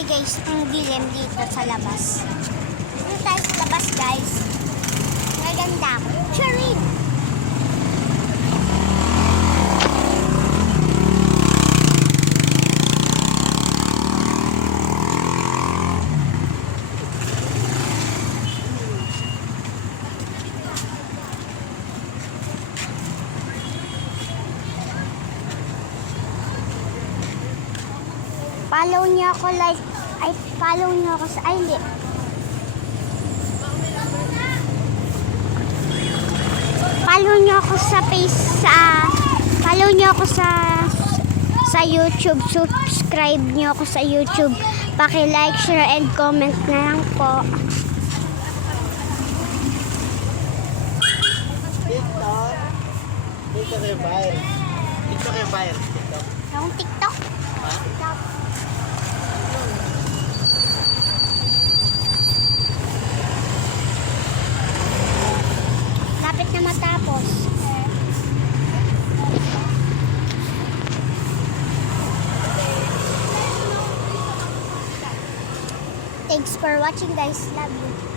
Ay guys, ang dilim dito sa labas. Ano tayo sa labas guys? Maganda. Charin! Follow niyo ako follow niyo ako sa, hindi. Follow niyo ako sa follow niyo ako sa YouTube, subscribe niyo ako sa YouTube. Paki-like, share, and comment na lang po. TikTok. Dito kayo buyer. Dito kayo buyer. TikTok. Yung TikTok. Ha? TikTok. Lapit na matapos. Thanks for watching guys. Love you.